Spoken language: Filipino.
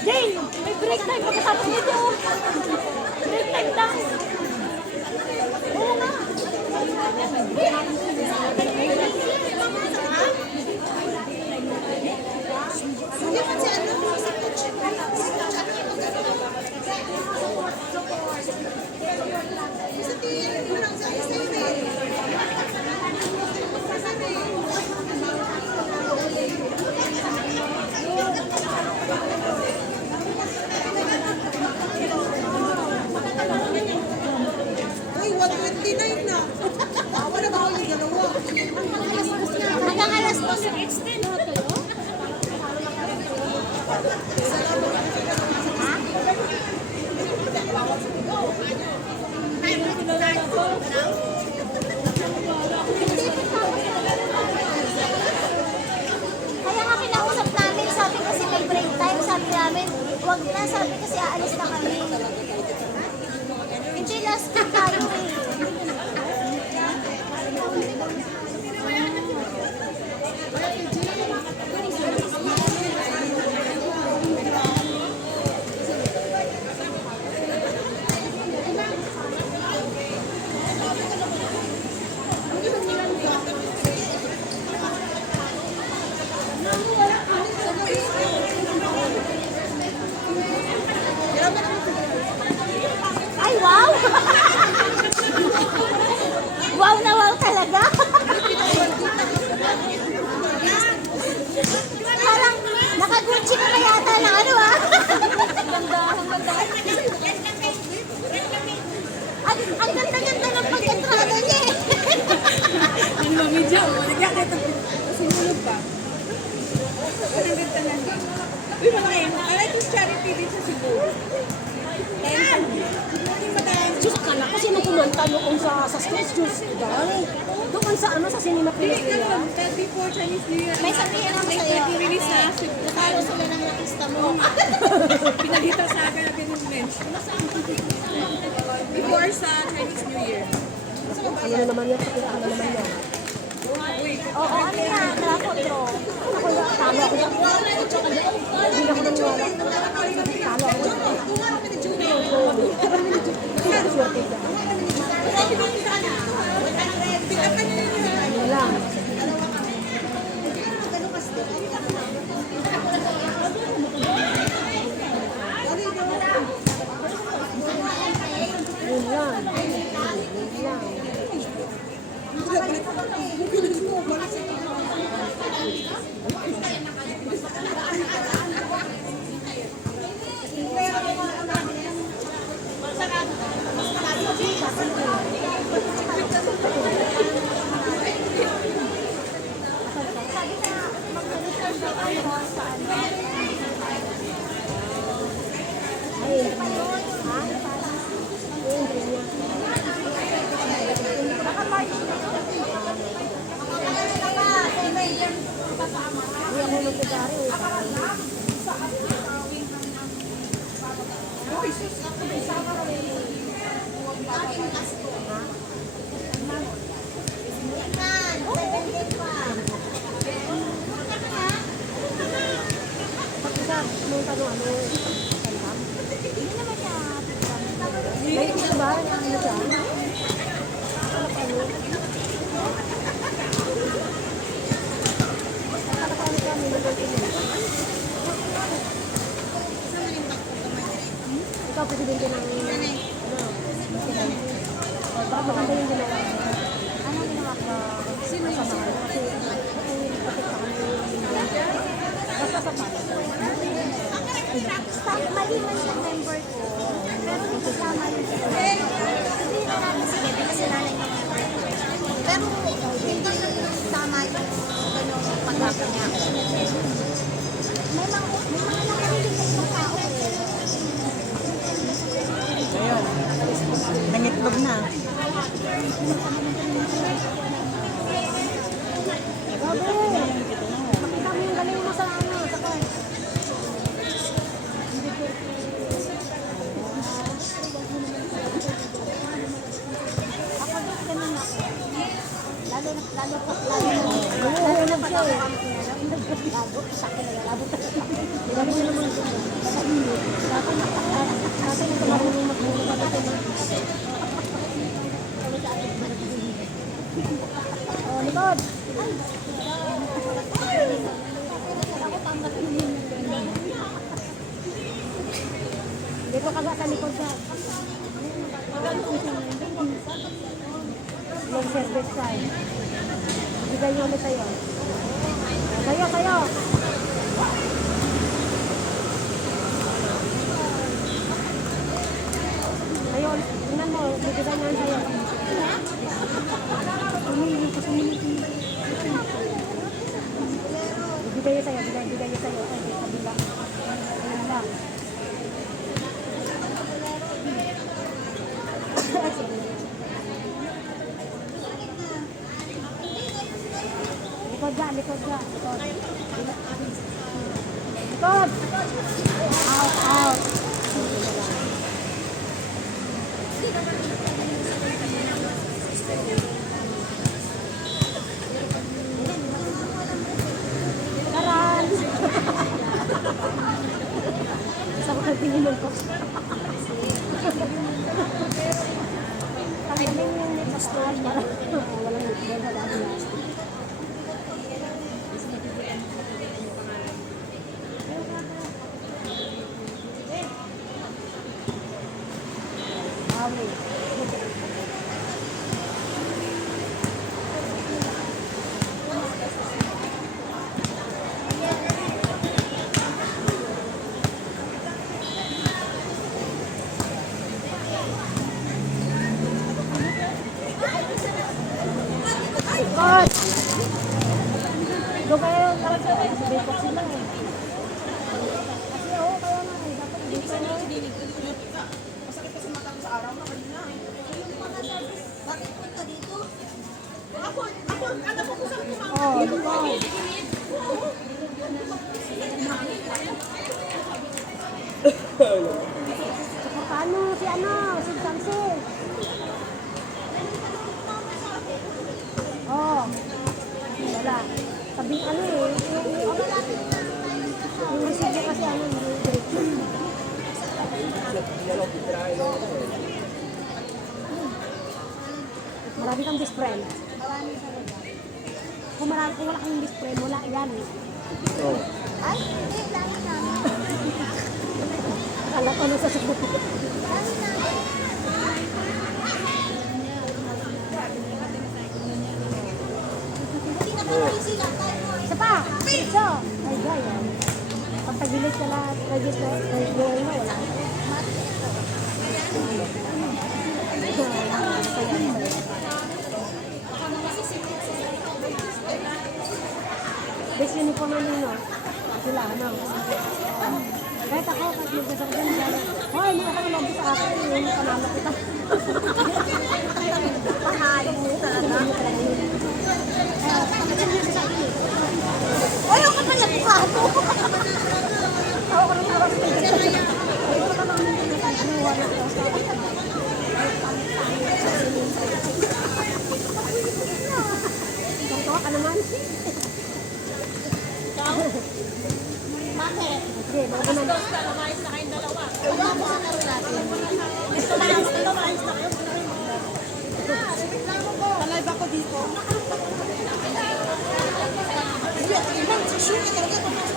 Jane, may break time pagkatapos nito. Break time lang. Oo nga. Uy, 129 na. Awa na ba ako yung dalawa? Hanggang alas 2:16. Kaya nga kinausap namin, sabi kasi may break time, sabi namin, wag na, sabi kasi aalis na kami. Hindi, last week tayo eh. Ay, wow! Wow na wow talaga! Parang naka-Gucci ka na yata ng ano ah! Ang ganda-ganda ng pag-entrada niya eh! Ano ba, medyo? Nagkakita ko. Sinulog pa. Ang ganda na. Uy, malaki. I like this charity din sa Cebu. Yan! Diyos ka na kasi nung kumanta noong sa Stress Juice, doon sa ano, sa Cinema Pilipinas. That before Chinese New Year. May sabihin ako sa'yo. Nag-release na Cebu. Natalo sila ng artista mo. Pinagita sa akin ang ganun mention. Before sa Chinese New Year. Ano na naman yan? Pakita ano naman yan? Oo, ano yan? Trafo draw. Ako na, talo ako yan. Hindi na ako naniwala. Talo ako yan. Kasi ako swerte dyan. Ano lang. Yun lang. Yun lang. Ikaw, presidente ng baka maganda yung ginawa. Anong ginawa ko? Sino yung sino? Kasi basta sa pala. Staff, mali man yung member ko. Pero hindi kasama yung hindi na namin sige, di kasi nanay yung member ko. Pero hindi tama yung ganong pag-ako niya. Abot na. Ilalim mo naman ito. Dati na marunong maghulog ka dito na. Oh, likod. Dito kaga sa likod siya. Long service side. Bigay niyo ulit sa'yo. Sa'yo. Sa'yo, tingnan mo, bigay niyan sa'yo. Bigay niyo sa'yo, bigay niyo sa'yo. Ay, di kabila. Ayan lang. Likod ka. Likod! Out! Karan! Isa ko katingin ko. Tanggalin yung nipastaan para walang nipastaan sa dami last. God! Doon kayo talaga sa Bangkok sila eh. Kasi oo, kaya nga eh. Dapat dito na. Masakit kasi mata ko sa araw na kanina eh. Bakit punta dito? Ako, alam mo kung saan kumama. Oo, dito. Saka paano si Samsi? Oo. Wala. Sabi ano eh. Yung receipt kasi ano. Marami kang best friend. Kung wala kang best friend, wala yan. Oo. Ay, hindi. Lala namin. Akala ko nasa sagot. Isa pa! Isa! Ay, gaya. Pagtagilid ka na, register mo, wala. Best uniform namin, no? Sila, ano? Kahit ako, kahit magkasa ko dyan, gano'n. Hoy, mga kakalog sa akin, yung panalo kita. Panalo mo talaga. Ay, ako pala bukado. Ako ka rin nawas ko dyan. Ay, ako ka naman yung nagkaguha na ito. Ikaw ka naman. Bakit? Sige, bago naman. Lumayas na kayong dalawa. Wala mo ka naman natin. Lumayas na kayo. Alive ako dito. Hindi, sa shoot ka talaga.